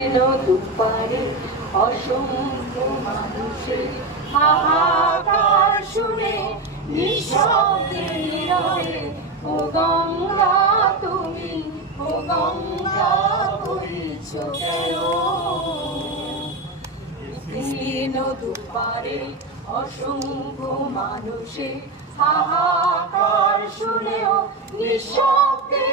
দুপারে অসংখ্য মানুষের হাহাকার শুনে নিঃশব্দে নীরবে ও গঙ্গা তুমি ও গঙ্গা বইছ কেন? দিন দুপারে অসংখ্য মানুষের হাহাকার শুনেও নিঃশব্দে